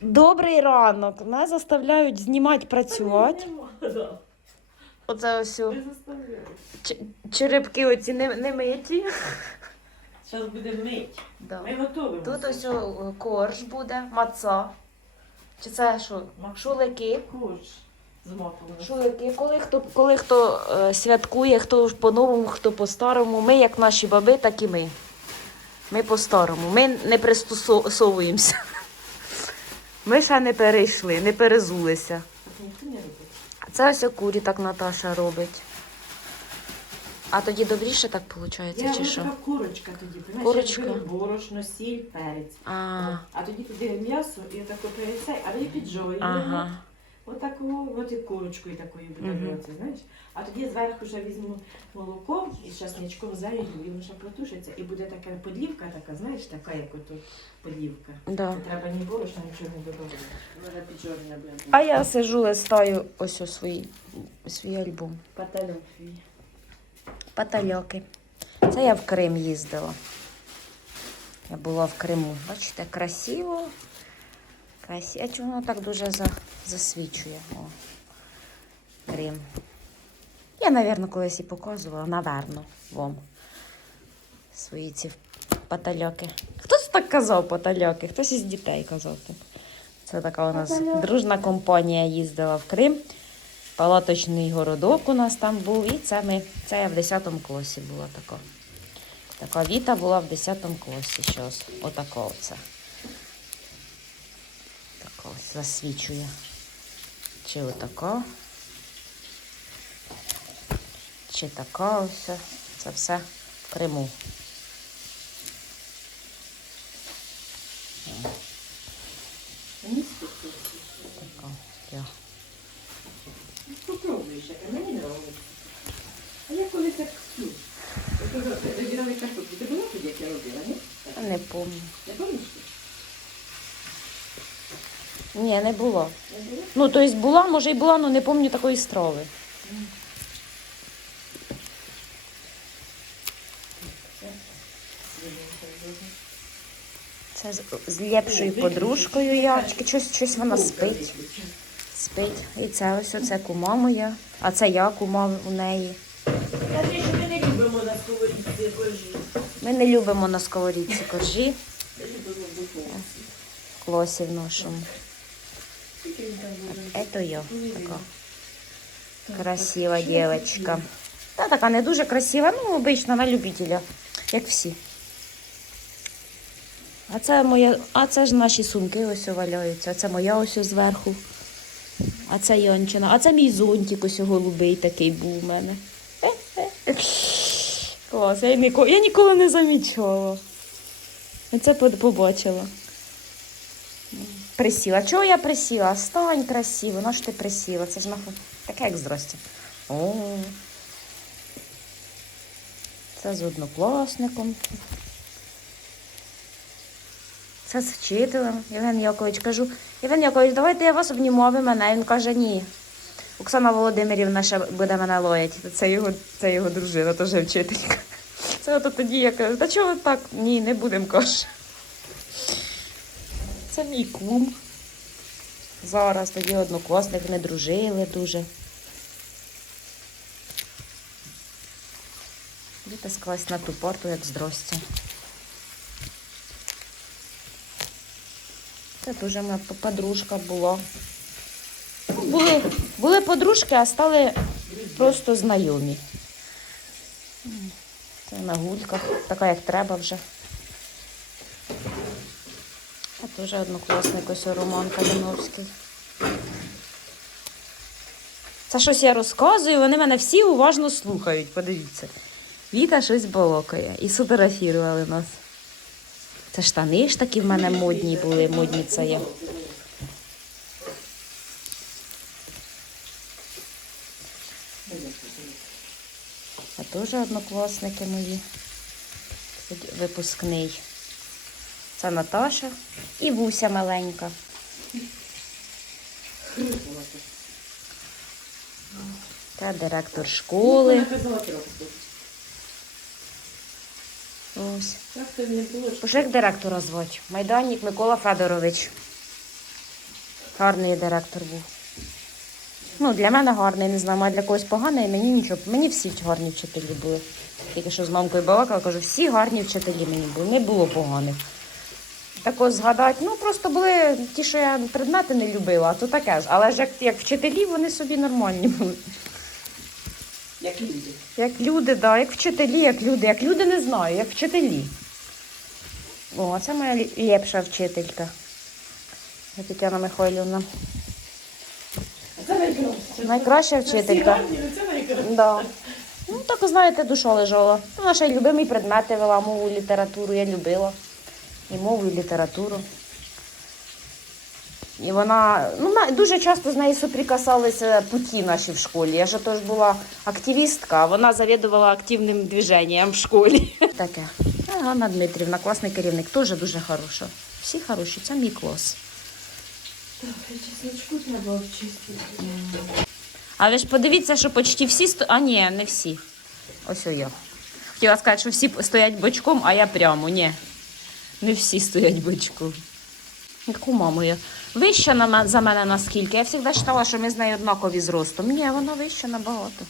Добрий ранок. Нас заставляють знімати, працювати. Оце ось заставляю. ч- черепки оці не, не миті. Зараз буде мить. Да. Ми готові. Тут ось о, корж буде, маца. Чи це що? Шулики. Куш з маком. Шулики. Коли хто, коли хто е, святкує, хто по-новому, хто по-старому. Ми, як наші баби, так і ми. Ми по-старому. Ми не пристосовуємося. Ми ще не перейшли, не перезулися. Це ось курі так Наташа робить. А тоді добріше так виходить, Я чи що? така курочка тоді. Понимаєш, Курочка. Я борошно, сіль, перець. А, А тоді туди м'ясо і отако перецей, а і піджовуємо. ага. Отаку, от і курочкою такою буде Мгм. робити, знаєш. А тоді зверху вже візьму молоко із часничком залью, і воно ще протушиться. І буде така подлівка, така, знаєш, така, як ото подлівка. Да. Не треба ні борошна, нічого не додавати. Вона піджовлена буде. А я сижу, листаю ось у свій, свій альбом. Патальон твій. Патальоки. Це я в Крим їздила. Я була в Криму. Бачите, красиво. Красиво. А чому воно так дуже за, засвічує? О. Крим. Я, мабуть, колись і показувала, наверно, вам свої ці патальоки. Хтось так казав патальоки, хтось із дітей казав так. Це така у нас Патальоки. дружна компанія їздила в Крим. Палаточний городок у нас там був, і це ми, це я в 10 класі була така. Така Віта була в 10 класі щось. Отака оце. Ось засвічує. Чи отака. Чи така ось. Це все в Криму. Мені сподобається. Така. Я. Попробуй ще, а мені нравиться. А я колись так ну, вибирали картоплю. Ти була тоді, як я робила, ні? Не пам'ятаю. Не пам'ятаєш? Ні, не було. Ну, тобто була, може і була, але не пам'ятаю такої страви. Це з, з ліпшою подружкою я. Щось, щось вона спить. Спить. І це ось оце кума моя. А це я кума у неї. Та що ми не любимо на сковорідці коржі. Ми не любимо на сковорідці коржі, клосів нашому. Буде? Это я така красива дівчинка. Та така не дуже красива, ну, обично на любителя, як всі. А це моя, а це ж наші сумки ось валяються. А це моя ось зверху. А це Йончина. А це мій зонтик ось голубий такий був у мене. Клас, я ніколи, я ніколи не замічала. По- побачила. Присіла. Чого я присіла? Стань красиво. Ну ж ти присіла? Це ж нахуй. Таке як здрасте. О. Це з однокласником. Це з вчителем. Євген Якович кажу, Євген Якович, давайте я вас обніму, а ви мене. Він каже, ні. Оксана Володимирівна ще буде мене лоять. Це його, це його дружина, теж вчителька. Це от тоді я кажу, та чого так? Ні, не будемо каже. Це мій кум. Зараз тоді однокласник не дружили дуже. Витаскалась на ту порту, як здрасте. Це дуже моя п- подружка була. Ну, Були, були подружки, а стали просто знайомі. Це на гульках, така як треба вже. А теж однокласник ось Роман Калиновський. Це щось я розказую, вони мене всі уважно слухають. Подивіться. Віта щось балокає і сфотографували нас. Це штани ж такі в мене модні були, модні це є. А теж однокласники мої. Випускний. Це Наташа і Вуся маленька. Це директор школи. Ось. Як директора звати. Майданник Микола Федорович. Гарний директор був. Ну, для мене гарний, не знаю, а для когось поганий, мені нічого. Мені всі гарні вчителі були. Тільки що з мамкою балакала, кажу, всі гарні вчителі мені були, не було поганих. Так ось згадати, ну просто були ті, що я предмети не любила, то таке ж. Але ж як, як вчителі, вони собі нормальні були. Як люди. Як люди, да, як вчителі, як люди. Як люди не знаю, як вчителі. О, це моя ліпша вчителька. Тетяна Михайлівна. Це найкраще. Найкраща вчителька. це найкраще. Да. Ну, так, знаєте, душа лежала. Вона ще й любимі предмети вела, мову, літературу. Я любила. І мову, і літературу. І вона, ну, дуже часто з нею соприкасалися путі наші в школі. Я ж теж була активістка, а вона завідувала активним движенням в школі. Таке. А Ганна Дмитрівна, класний керівник, теж дуже хороша. Всі хороші, це мій клас. Так, чесночку треба обчистити. А ви ж подивіться, що почти всі сто... А ні, не всі. Ось я. Хотіла сказати, що всі стоять бочком, а я прямо. Ні. Не всі стоять бочком. Яку маму я? Вища на за мене наскільки? Я завжди вважала, що ми з нею однакові зростом. Ні, вона вища набагато.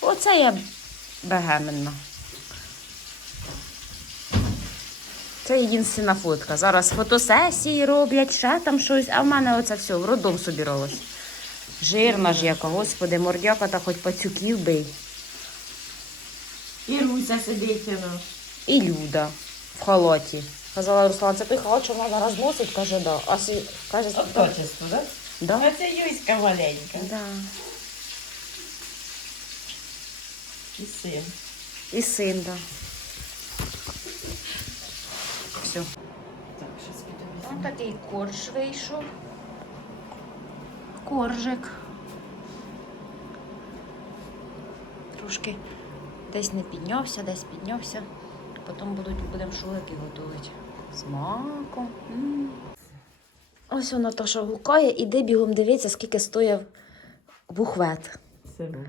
Оце я бегеменна. Це єдинственна фотка. Зараз фотосесії роблять, ще там щось, а в мене оце все в роддом собиралось. Жирна ж яка, господи, мордяка та хоч пацюків бий. І Руся сидить. І Люда в халаті. Казала Руслан, це той халат, що вона зараз носить, каже, да. А сі... каже, Точество, так? да? А це Юська маленька. Да. І син. І син, да. Все. Так, щось піду Ось такий корж вийшов. Коржик. Трошки десь не піднявся, десь піднявся. Потім будуть, будемо шулики готувати. З маком. М. Ось вона Наташа гукає, іди бігом дивіться, скільки стояв бухвет. Сиву.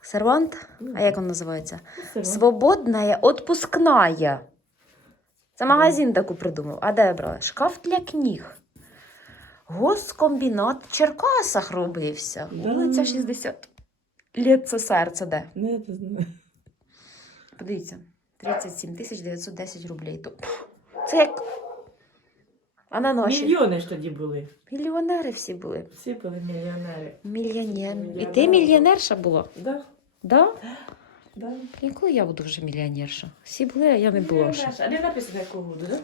Сервант? А як він називається? Сиву. Свободная, отпускная. Це магазин таку придумав. А де я брала? Шкаф для книг. Госкомбінат в Черкасах робився. Вулиця 60. Літ це серце де? Не, я не знаю. Подивіться, 37 тисяч 910 рублей. То... Це як. А на наші. Мільйони ж тоді були. Мільйонери всі були. Всі були мільйонери. Мільйонер. І ти мільйонерша була? Да, Да? да. Коли я буду вже мільйонерша? Всі були, а я не була ще. А не написано якого году, да?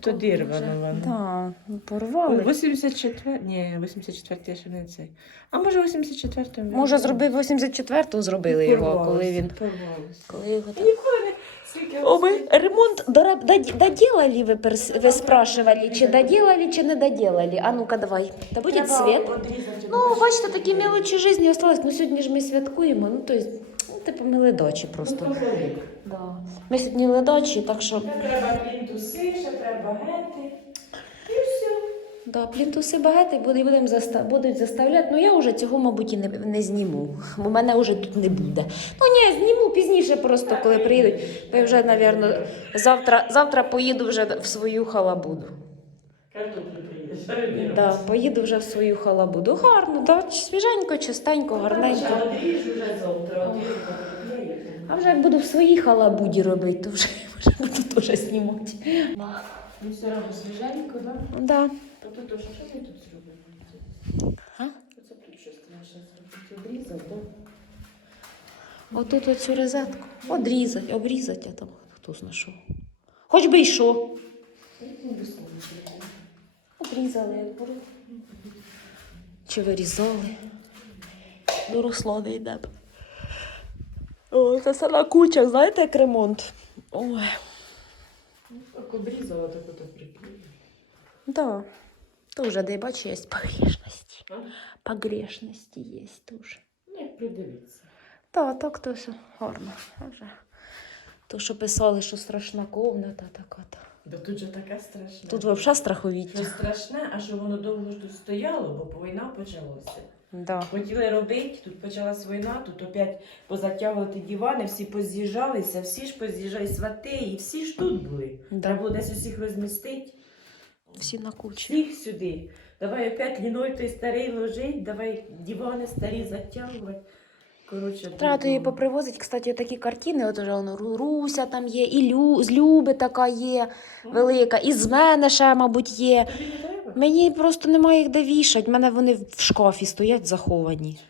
Тоді рвано воно. Да, порвали. 84, ні, 84 ще не цей. А може 84 Може, зробив 84-го зробили його, коли він. Порвалося. Коли його так... О, ми ремонт дора- дод- доделали, ви, перс- ви спрашивали, чи доделали, чи не доделали. А ну-ка, давай. Да буде світ. Ну, бачите, такі мелочі житті осталось. Ну, сьогодні ж ми святкуємо, ну, то есть, типу, ми ледачі просто. Да. Ми сьогодні ледачі, так що... Ще треба плінтуси, ще треба гети. І все. Да, плінтуси багаті буде, будем заста... будуть заставляти. Ну я вже цього, мабуть, і не, не зніму. Бо мене вже тут не буде. Ну ні, зніму пізніше, просто коли приїдуть. Бо я вже, мабуть, завтра, завтра поїду вже в свою халабуду. Картоплю. Да, поїду вже в свою халабуду. Гарно, да? свіженько, чистенько, гарненько. Одріж покупляю. А вже як буду в своїй халабуді робити, то вже, вже буду теж знімати. Ну, все одно свіженько, да? Да. А тут уже, що ми тут зробимо? Оце тут щось зробити. Да? Отут оцю розетку. Одрізати, обрізати, а там хто знайшов. Хоч би й що. Ну, без кого зробимо. Обрізали, як були. Чи вирізали? До Руслана йдемо. О, це все на кучах, знаєте, як ремонт. Ой. Так обрізала, так ото приклеїла. Да. Тоже, де бачу, є погрешності. А? Погрешності є теж. Ну, як придивитися. Та, так то все гарно. Вже. То, що писали, що страшна ковната така. Та. Да тут же таке страшне. Тут взагалі страховіття. Що страшне, а що воно довго ж тут стояло, бо війна почалася. Да. Хотіли робити, тут почалась війна, тут опять позатягувати дивани, всі поз'їжджалися, всі ж поз'їжджали свати, і всі ж тут були. Да. Треба було десь усіх розмістити. всі на кучі. Всіх сюди. Давай опять ліноль той старий ложить, давай дивани старі затягувати. Коротше, Треба тобі попривозити, кстати, такі картини. От уже воно Руся там є, і Лю, з Люби така є велика, і з мене ще, мабуть, є. Мені просто немає їх де вішати. В мене вони в шкафі стоять заховані.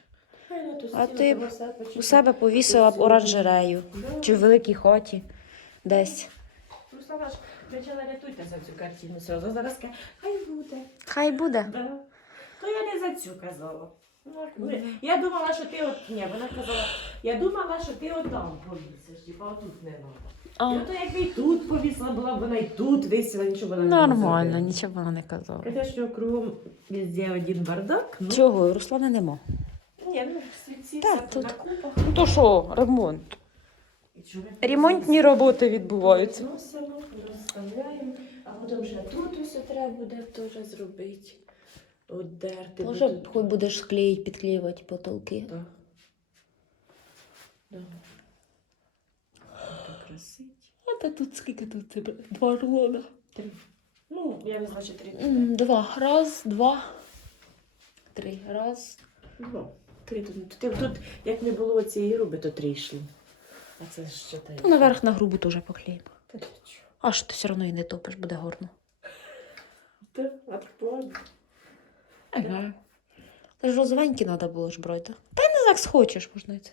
А ти себе У себе повісила б оранжерею. Чи в великій хаті десь. Руслана ж почала рятуйте за цю картину. Зараз каже, хай буде. Хай буде. То я не за цю казала. Ну, ну, Я думала, що ти от. Ні, вона казала, я думала, що ти отам повісиш, типа отут не. А, І ото якби і тут повісила була, б вона і тут висіла, нічого вона не нормально, нічого вона не казала. Хоча що кругом везде один бардак, ну. Чого? Руслана нема. Ні, ну світці Так, тут. на купах. Ну то що, ремонт. І чого ми Ремонтні роботи відбуваються. Розставляємо, а потім ще тут усе треба буде теж зробити. Одерти. Може, тут- хоч будеш склеїть, підклеювати потолки. Да. Да. Красить. А та тут скільки тут тебе? Два рулона. Три. Ну, я не знаю, що три. Два. Раз, два. Три. Раз. Два. Три тут. Тут, тут, як не було цієї руби, то три йшли. А це ж що? То наверх на грубу теж поклеїмо. Та ти чого? А що ти все одно і не топиш, буде гарно. Та, а так. Ага. Та ж розовенькі треба було ж брати. Та й не як схочеш, можна і це.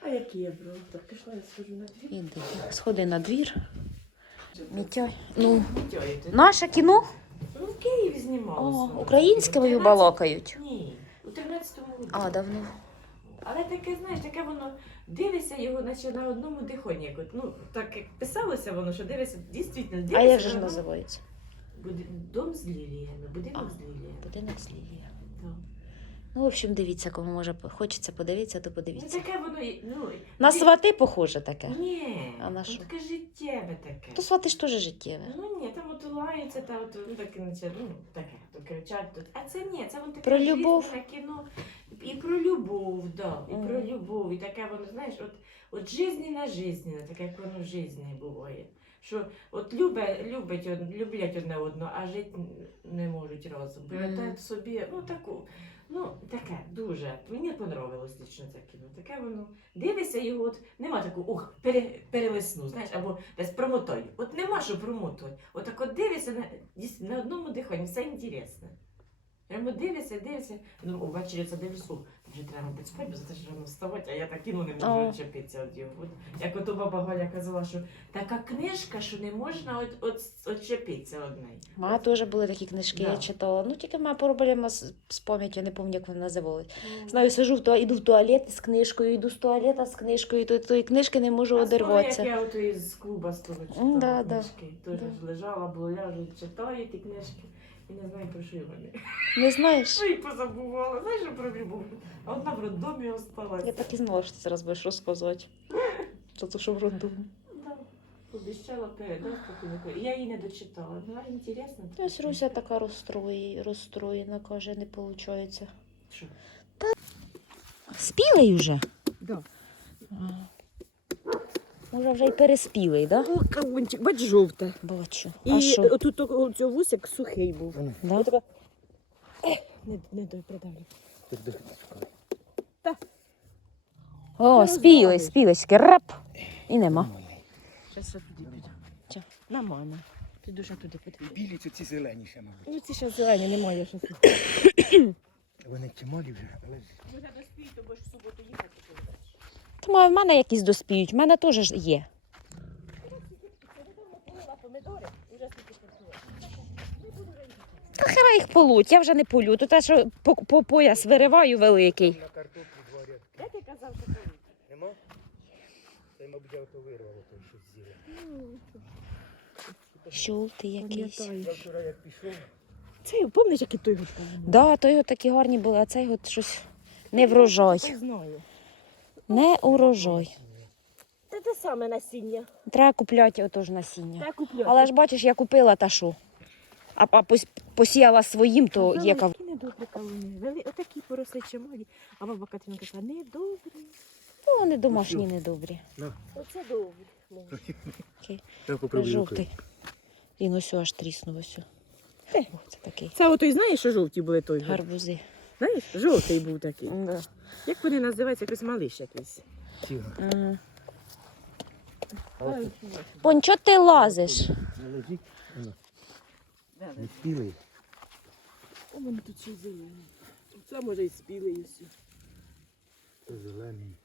А які я брала? Так, пішла, я схожу на дві. Іди. Сходи на двір. Мітяй. Ну, Тьої, ти- наше кіно Ну, в Києві знімалося. О, українською 13 балакають. Ні, у 13-му році. А, давно. Але таке, знаєш, таке воно дивишся його, наче на одному як от, Ну, так як писалося воно, що дивишся, дійсно дивишся. А як же ж на називається? Дом з ліліями, будинок з ліліями. Будинок з Лілія. Так. Ну, в общем, дивіться, кому може хочеться подивитися, то Ну, подивіться. таке воно, і- ну... На ти- свати похоже таке. Ні, А на ну, що? таке життєве таке. То свати ж теж життєве. Ну ні, там от лається, та от, ну таке, наче, ну таке, то кричать тут. А це ні, це воно таке Про любов? жизненне кіно. І про любов, да, і про Мгм. любов. І таке воно, знаєш, от, от жизненне, жизненне, таке як воно в житті буває. Що от любе, любить, люблять одне одного, а жити не можуть разом. Бо Мгм. собі, ну таку, ну таке дуже. Мені понравилось лично це кіно. Таке воно. Дивишся його, от нема такого, ух, пере, перелесну, знаєш, або десь промотой. От нема що промотой. От так от дивишся на, на одному диханні, все інтересне. Прямо дивишся, дивишся, ну, ввечері це дивлюсь, треба робити спати, бо за те, що рано вставати, а я так кіно не можу відчепитися від його. От, як ото баба Галя казала, що така книжка, що не можна от, от, відчепитися від неї. Мене теж були такі книжки, я Да. читала. Ну, тільки мене проблема з, з пам'яттю, не пам'ятаю, як вони називались. Знаю, сижу в туа, іду в туалет з книжкою, йду з туалета з книжкою, то тої книжки не можу А одерватися. Як я ото із клуба з того читала да, да. книжки. Теж Да. ж лежала, бо ляжу, читаю ті книжки. І не знаю, про що вони. Не знаєш? Що і позабувала. Знаєш, що про любов? А одна в роддомі осталась. Я так і знала, що ти зараз будеш розказувати. За те, що в роддомі. Да. Обіцяла передати таку. Я її не дочитала. Ну, а інтересно. Ось Руся така розстроє- розстроєна, каже, не виходить. Що? Спілий вже? Да. Може, вже й переспілий, так? Да? О, кавунчик, бач, жовте. Бачу. І а що? отут оцього вусик сухий був. Да? Отака- Ех, Не, не дай придавлю. О, Та спілий, роздавиш. спілий, тільки реп. І нема. Зараз я туди піду. Чо? На маму. Піду ще туди піду. Білі це ці зелені ще, мабуть. Ну, ці ще зелені, немає щось. Вони чималі вже, але ж Може доспіть, то будеш в суботу їхати. Тому в мене якісь доспіють, в мене теж є. Та хай їх полуть, я вже не полю. То те, що по, по пояс вириваю великий. на два рядки. Де ти казав, що полить? Нема? Це, мабуть, я ото вирвало, то що з'їла. Жовтий якийсь. Я вчора як пішов, Це, пам'ятаєш, який той був? Да, то його такі гарні були, а цей от щось не врожай. Я знаю. Не урожай. Це те саме насіння. Треба купляти отож насіння. Куплю. Але ж бачиш, я купила та що. А, а пос- посіяла своїм, то є кав. Такі недобрі кавуни. Вели... Отакі поросли чималі. А баба Катеринка каже, недобрі. Ну, вони домашні недобрі. Оце добрі. я. Жовтий. Він ось аж тріснув ось. Те. Це такий Це отой, знаєш, що жовті були той. гарбузи. Знаєш, жовтий був такий. Да. Як вони називаються, якийсь малиш якийсь. Ага. Чого ти лазиш? не спілий. О, вони тут ще зелені. Це може і спілий і все. Це зелений.